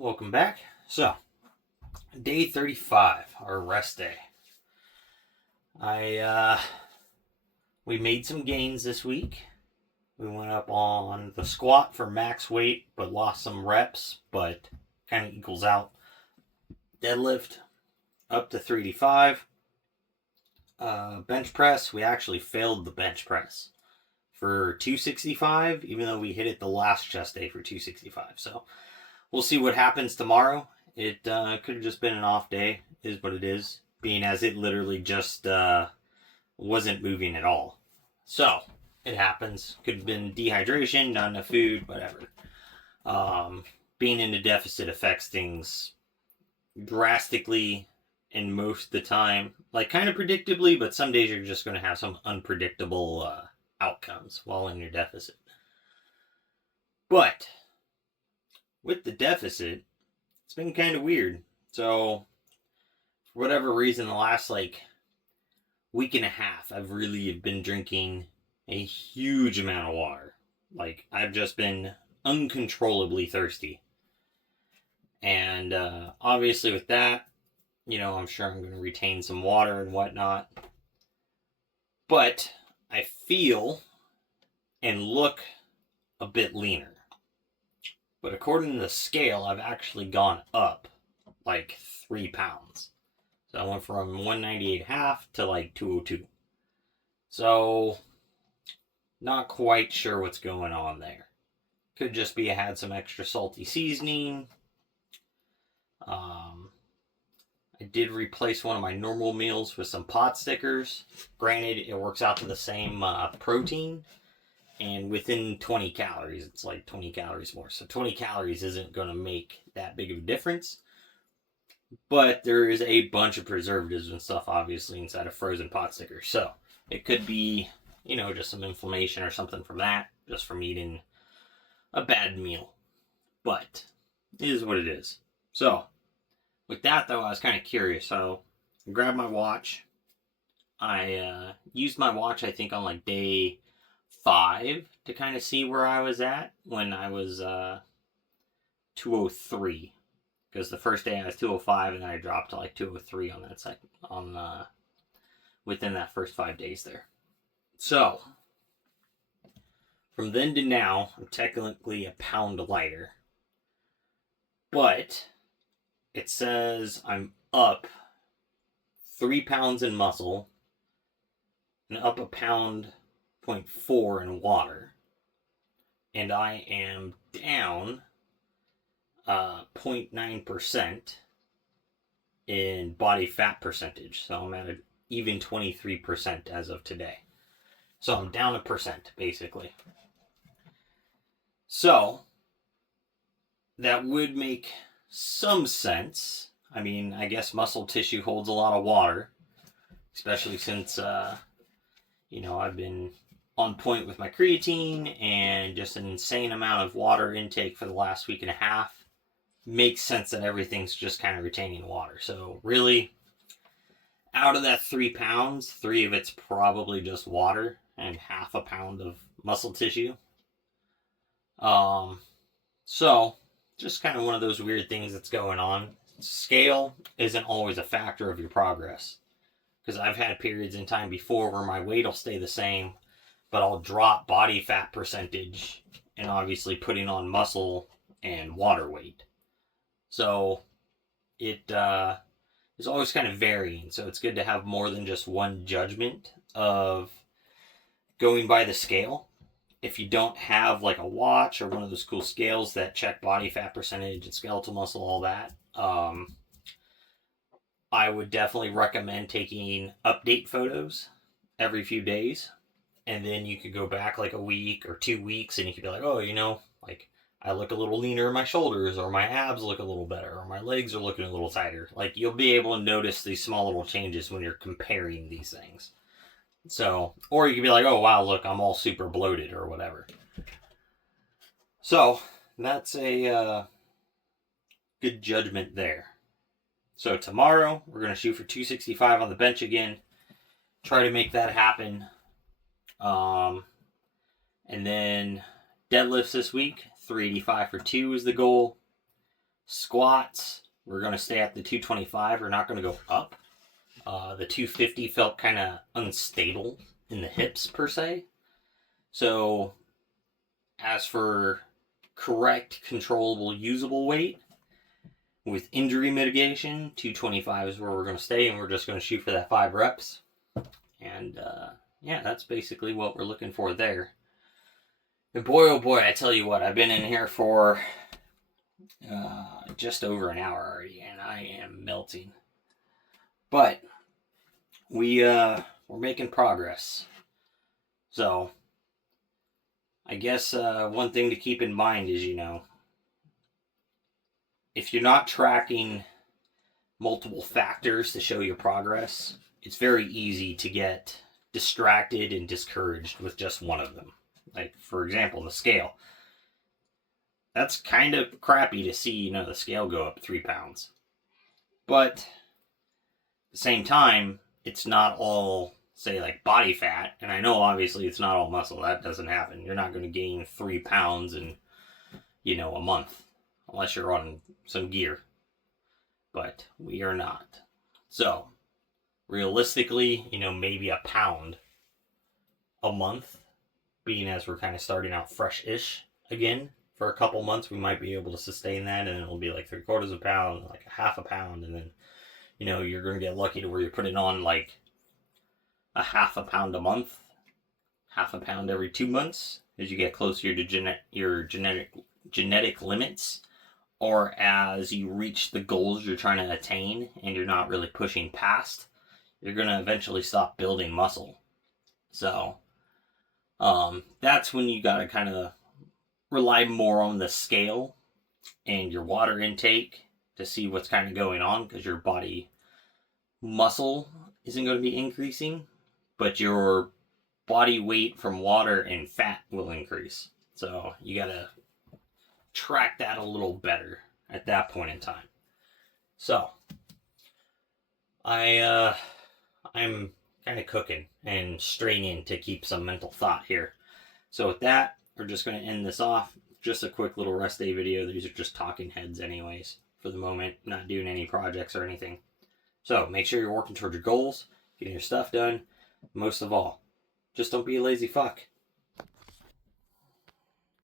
Welcome back. So, day 35, our rest day. We made some gains this week. We went up on the squat for max weight, but lost some reps, but kind of equals out. Deadlift up to 385. Bench press, we actually failed the bench press for 265, even though we hit it the last chest day for 265. So we'll see what happens tomorrow. It could have just been an off day, is what it is, being as it literally just wasn't moving at all. So it happens. Could have been dehydration, not enough food, whatever. Being in a deficit affects things drastically and most of the time, like kind of predictably, but some days you're just going to have some unpredictable outcomes while in your deficit. But with the deficit, it's been kind of weird. So, for whatever reason, the last week and a half, I've really been drinking a huge amount of water. Like, I've just been uncontrollably thirsty. And obviously with that, I'm sure I'm going to retain some water and whatnot. But I feel and look a bit leaner. But according to the scale, I've actually gone up like 3 pounds. So I went from 198.5 to like 202. So, not quite sure what's going on there. Could just be I had some extra salty seasoning. I did replace one of my normal meals with some pot stickers. Granted, it works out to the same protein. And within 20 calories, it's like 20 calories more. So 20 calories isn't going to make that big of a difference. But there is a bunch of preservatives and stuff, obviously, inside of frozen pot stickers. So it could be, just some inflammation or something from that, just from eating a bad meal. But it is what it is. So with that, though, I was kind of curious. So I grabbed my watch. I used my watch, I think, on like day 5 to kind of see where I was at when I was 203. Because the first day I was 205 and then I dropped to like 203 on that within that first 5 days there. So from then to now, I'm technically a pound lighter. But it says I'm up 3 pounds in muscle and up 1.4 pounds in water. And I am down 0.9% in body fat percentage. So I'm at an even 23% as of today. So I'm down 1%, basically. So that would make some sense. I mean, I guess muscle tissue holds a lot of water, especially since, I've been on point with my creatine and just an insane amount of water intake for the last week and a half. Makes sense that everything's just kind of retaining water. So really, out of that 3 pounds, 3 of it's probably just water and 0.5 pound of muscle tissue. So just kind of one of those weird things that's going on. Scale isn't always a factor of your progress. Because I've had periods in time before where my weight will stay the same, but I'll drop body fat percentage and obviously putting on muscle and water weight. So it is always kind of varying. So it's good to have more than just one judgment of going by the scale. If you don't have like a watch or one of those cool scales that check body fat percentage and skeletal muscle, all that, I would definitely recommend taking update photos every few days. And then you could go back like a week or 2 weeks and you could be like, oh, I look a little leaner in my shoulders, or my abs look a little better, or my legs are looking a little tighter. Like, you'll be able to notice these small little changes when you're comparing these things. So, or you could be like, oh, wow, look, I'm all super bloated or whatever. So, that's a good judgment there. So, tomorrow, we're going to shoot for 265 on the bench again. Try to make that happen. And then deadlifts this week. 385 for 2 is the goal. Squats, we're going to stay at the 225. We're not going to go up. The 250 felt kind of unstable in the hips per se. So as for correct, controllable, usable weight, with injury mitigation, 225 is where we're going to stay, and we're just going to shoot for that 5 reps. And yeah, that's basically what we're looking for there. And boy, oh boy, I tell you what, I've been in here for just over an hour already, and I am melting. But we're making progress. So I guess one thing to keep in mind is, if you're not tracking multiple factors to show your progress, it's very easy to get distracted and discouraged with just one of them. Like, for example, the scale. That's kind of crappy to see, the scale go up 3 pounds. But at the same time, it's not all, say, like body fat. And I know obviously it's not all muscle. That doesn't happen. You're not going to gain 3 pounds in, a month. Unless you're on some gear. But we are not. So, realistically, maybe a pound a month, being as we're kind of starting out fresh-ish again. For a couple months, we might be able to sustain that, and it'll be like 3/4 pound, like a half a pound, and then, you're going to get lucky to where you're putting on like a half a pound a month, half a pound every 2 months, as you get closer to your genetic limits, or as you reach the goals you're trying to attain and you're not really pushing past, you're going to eventually stop building muscle. So that's when you got to kind of rely more on the scale and your water intake to see what's kind of going on, because your body muscle isn't going to be increasing, but your body weight from water and fat will increase. So you got to track that a little better at that point in time. So I'm kind of cooking and straining to keep some mental thought here. So with that, we're just going to end this off. Just a quick little rest day video. These are just talking heads anyways for the moment, not doing any projects or anything. So make sure you're working towards your goals, getting your stuff done. Most of all, just don't be a lazy fuck.